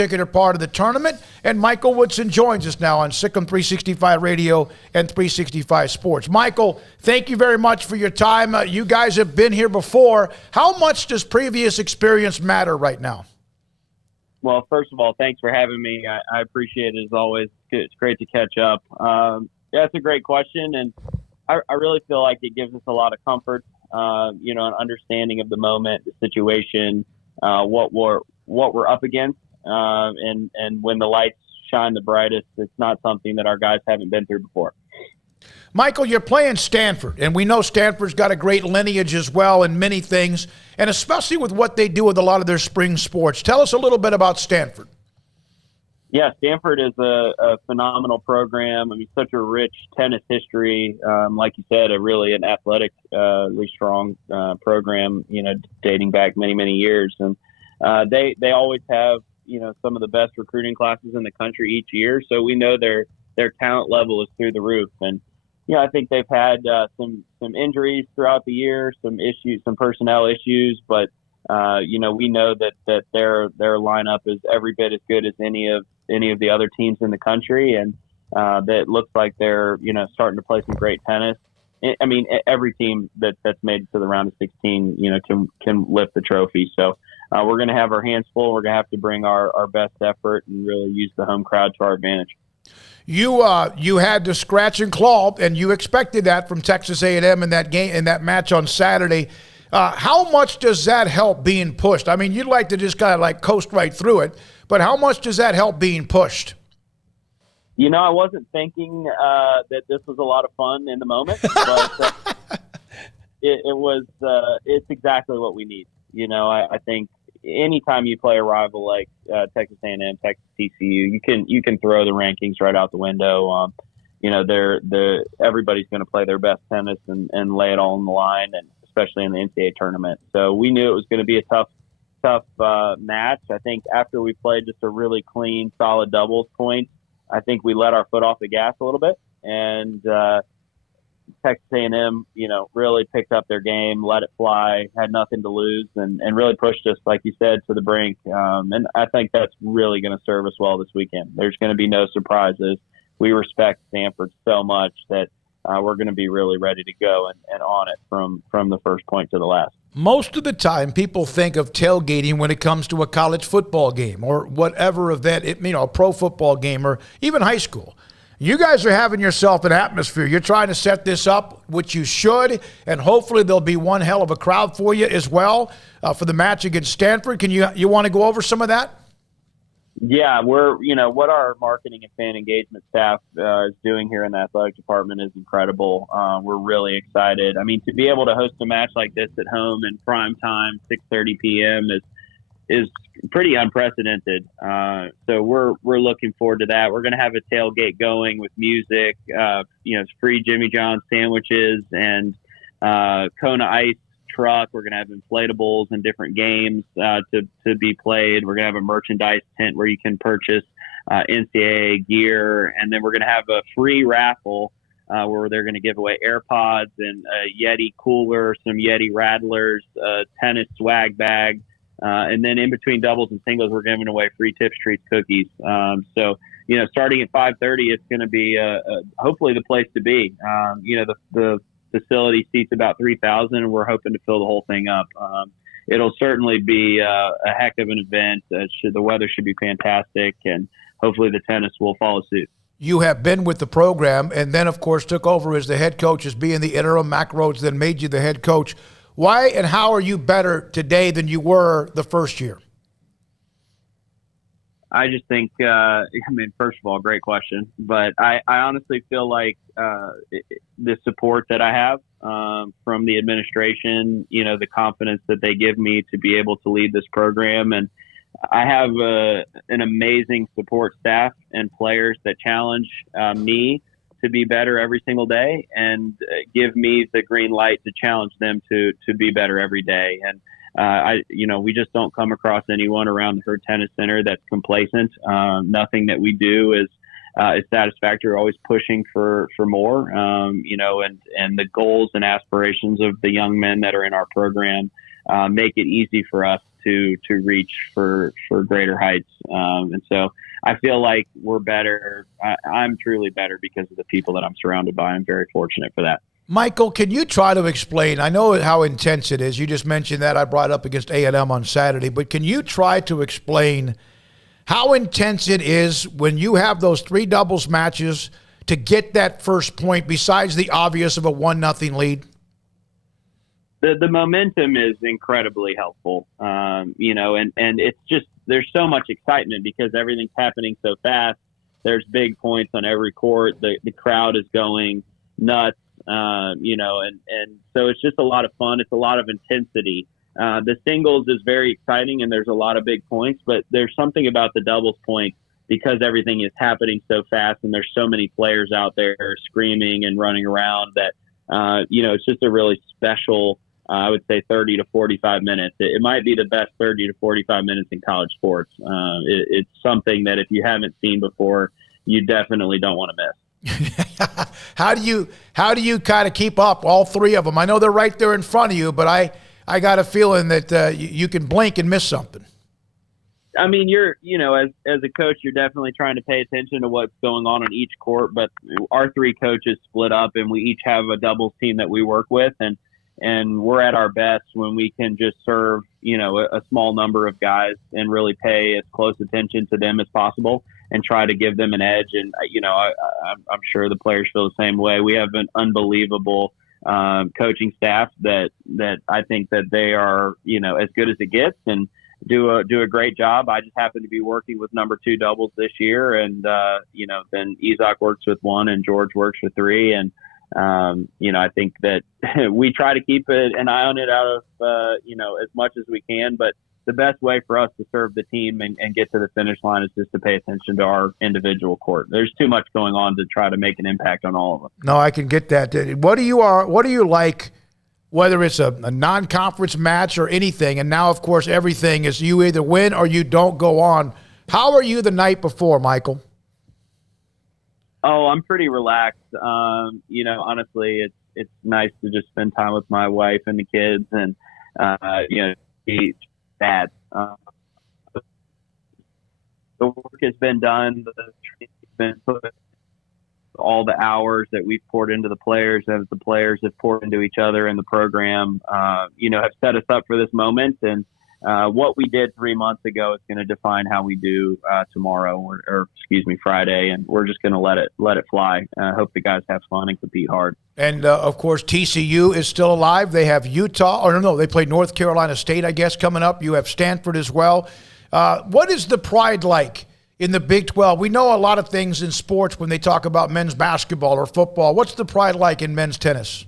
particular part of the tournament. And Michael Woodson joins us now on Sic'Em 365 Radio and 365 Sports. Michael, thank you very much for your time. You guys have been here before. How much does previous experience matter right now? Well, first of all, thanks for having me. I appreciate it as always. It's great to catch up. Yeah, it's a great question, and I really feel like it gives us a lot of comfort, an understanding of the moment, the situation, what we're up against, and when the lights shine the brightest, it's not something that our guys haven't been through before. Michael, you're playing Stanford, and we know Stanford's got a great lineage as well in many things, and especially with what they do with a lot of their spring sports. Tell us a little bit about Stanford. Yeah, Stanford is a phenomenal program. I mean, such a rich tennis history. Like you said, really an athletically strong program, dating back many, many years. And they always have, some of the best recruiting classes in the country each year. So we know their talent level is through the roof. And, I think they've had some injuries throughout the year, some issues, some personnel issues, but we know that their lineup is every bit as good as any of the other teams in the country, and that looks like they're starting to play some great tennis. I mean, every team that's made it to the round of 16, can lift the trophy. So we're going to have our hands full. We're going to have to bring our best effort and really use the home crowd to our advantage. You had to scratch and claw, and you expected that from Texas A&M in that game, in that match on Saturday. How much does that help being pushed? I mean, you'd like to just kind of like coast right through it, but how much does that help being pushed? I wasn't thinking that this was a lot of fun in the moment, but it's exactly what we need. I think anytime you play a rival like Texas A&M, Texas TCU, you can throw the rankings right out the window. Everybody's going to play their best tennis and lay it all on the line, and especially in the NCAA tournament. So we knew it was going to be a tough match. I think after we played just a really clean, solid doubles point, I think we let our foot off the gas a little bit, and Texas A&M, really picked up their game, let it fly, had nothing to lose, and really pushed us, like you said, to the brink. And I think that's really going to serve us well this weekend. There's going to be no surprises. We respect Stanford so much that we're going to be really ready to go and on it from the first point to the last. Most of the time, people think of tailgating when it comes to a college football game or whatever event, a pro football game or even high school. You guys are having yourself an atmosphere. You're trying to set this up, which you should, and hopefully there'll be one hell of a crowd for you as well for the match against Stanford. You want to go over some of that? Yeah, we're, what our marketing and fan engagement staff is doing here in the athletic department is incredible. We're really excited. I mean, to be able to host a match like this at home in prime time, 6:30 p.m. is pretty unprecedented. So we're looking forward to that. We're going to have a tailgate going with music, free Jimmy John's sandwiches and Kona Ice truck. We're going to have inflatables and different games to be played. We're going to have a merchandise tent where you can purchase NCAA gear, and then we're going to have a free raffle where they're going to give away AirPods and a Yeti cooler, some Yeti rattlers, a tennis swag bag, and then in between doubles and singles, we're giving away free Tips Treats cookies. So starting at 5:30, it's going to be hopefully the place to be. The facility seats about 3,000, and we're hoping to fill the whole thing up. It'll certainly be a heck of an event. The weather should be fantastic, and hopefully the tennis will follow suit. You have been with the program and then, of course, took over as the head coach, as being the interim. Mac Rhodes then made you the head coach. Why and how are you better today than you were the first year? I just think, first of all, great question. But I honestly feel like the support that I have from the administration, the confidence that they give me to be able to lead this program. And I have an amazing support staff and players that challenge me to be better every single day and give me the green light to challenge them to be better every day. And we just don't come across anyone around the Herd Tennis Center that's complacent. Nothing that we do is satisfactory. We're always pushing for more, and the goals and aspirations of the young men that are in our program make it easy for us to reach for greater heights. And so I feel like we're better. I'm truly better because of the people that I'm surrounded by. I'm very fortunate for that. Michael, can you try to explain? I know how intense it is. You just mentioned that. I brought up against A&M on Saturday. But can you try to explain how intense it is when you have those 3 doubles matches to get that first point besides the obvious of a 1-0 lead? The momentum is incredibly helpful, and it's just there's so much excitement because everything's happening so fast. There's big points on every court. The crowd is going nuts, and so it's just a lot of fun. It's a lot of intensity. The singles is very exciting, and there's a lot of big points, but there's something about the doubles point because everything is happening so fast and there's so many players out there screaming and running around that, it's just a really special, I would say 30 to 45 minutes. It might be the best 30 to 45 minutes in college sports. It's something that if you haven't seen before, you definitely don't want to miss. How do you kind of keep up all 3 of them? I know they're right there in front of you, but I got a feeling that you can blink and miss something. I mean, as a coach, you're definitely trying to pay attention to what's going on each court, but our 3 coaches split up and we each have a doubles team that we work with. And we're at our best when we can just serve, a small number of guys and really pay as close attention to them as possible and try to give them an edge. And, I'm sure the players feel the same way. We have an unbelievable coaching staff that I think that they are, as good as it gets and do a great job. I just happen to be working with number 2 doubles this year. And, then Isaac works with 1 and George works with 3. And, I think that we try to keep an eye on it out of, as much as we can, but the best way for us to serve the team and get to the finish line is just to pay attention to our individual court. There's too much going on to try to make an impact on all of them. No, I can get that. What do you like, whether it's a non-conference match or anything, and now, of course, everything is you either win or you don't go on. How are you the night before, Michael? Oh, I'm pretty relaxed. Honestly, it's nice to just spend time with my wife and the kids and, eat that. The work has been done. The training's been put. All the hours that we've poured into the players, as the players have poured into each other in the program, have set us up for this moment. And what we did 3 months ago is going to define how we do tomorrow, or Friday. And we're just going to let it fly. I hope the guys have fun and compete hard. And of course, TCU is still alive. They have Utah, or no, they play North Carolina State, I guess, coming up. You have Stanford as well. What is the pride like in the Big 12? We know a lot of things in sports when they talk about men's basketball or football. What's the pride like in men's tennis?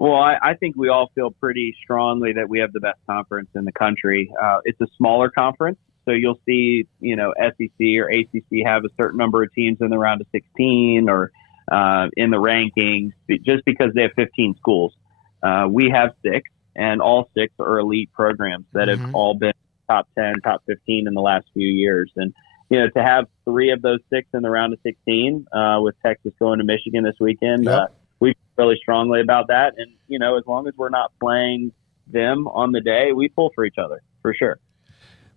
Well, I think we all feel pretty strongly that we have the best conference in the country. It's a smaller conference, so you'll see, SEC or ACC have a certain number of teams in the round of 16 or in the rankings just because they have 15 schools. We have 6, and all 6 are elite programs that have all been top 10, top 15 in the last few years. And, to have 3 of those 6 in the round of 16 with Texas going to Michigan this weekend, we feel really strongly about that. And, as long as we're not playing them on the day, we pull for each other, for sure.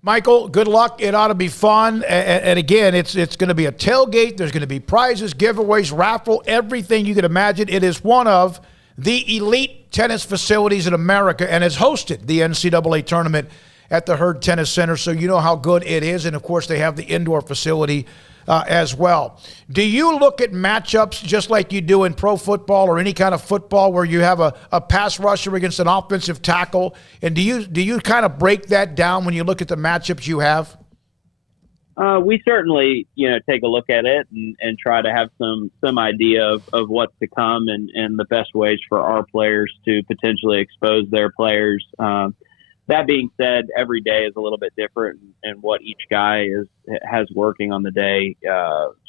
Michael, good luck. It ought to be fun. And again, it's going to be a tailgate. There's going to be prizes, giveaways, raffle, everything you can imagine. It is one of the elite tennis facilities in America and has hosted the NCAA Tournament at the Herd Tennis Center, so you know how good it is. And, of course, they have the indoor facility as well. Do you look at matchups just like you do in pro football or any kind of football where you have a pass rusher against an offensive tackle? And do you kind of break that down when you look at the matchups you have? We certainly, take a look at it and try to have some idea of what's to come and the best ways for our players to potentially expose their players. That being said, every day is a little bit different, and what each guy has working on the day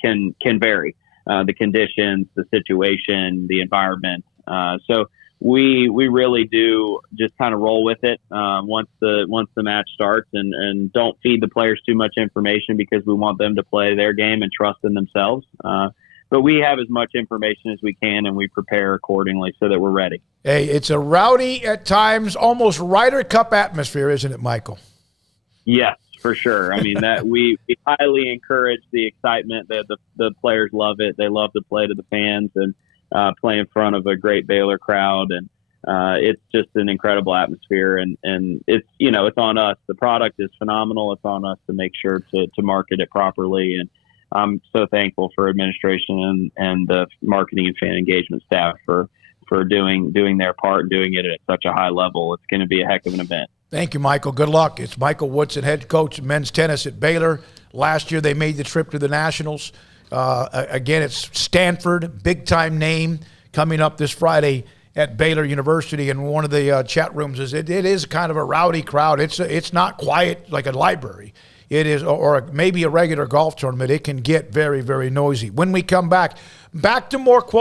can vary. The conditions, the situation, the environment. So we really do just kind of roll with it once the match starts, and don't feed the players too much information because we want them to play their game and trust in themselves. but we have as much information as we can, and we prepare accordingly so that we're ready. Hey, it's a rowdy, at times, almost Ryder Cup atmosphere, isn't it, Michael? Yes, for sure. I mean, that we highly encourage the excitement. The players love it. They love to play to the fans and play in front of a great Baylor crowd, and it's just an incredible atmosphere. And it's it's on us. The product is phenomenal. It's on us to make sure to market it properly. And I'm so thankful for administration and the marketing and fan engagement staff for doing their part and doing it at such a high level. It's going to be a heck of an event. Thank you, Michael. Good luck. It's Michael Woodson, head coach of men's tennis at Baylor. Last year they made the trip to the Nationals. Again, it's Stanford, big-time name, coming up this Friday at Baylor University. And one of the chat rooms is it is kind of a rowdy crowd. It's not quiet like a library. It is, or maybe a regular golf tournament. It can get very, very noisy. When we come back to more quotes.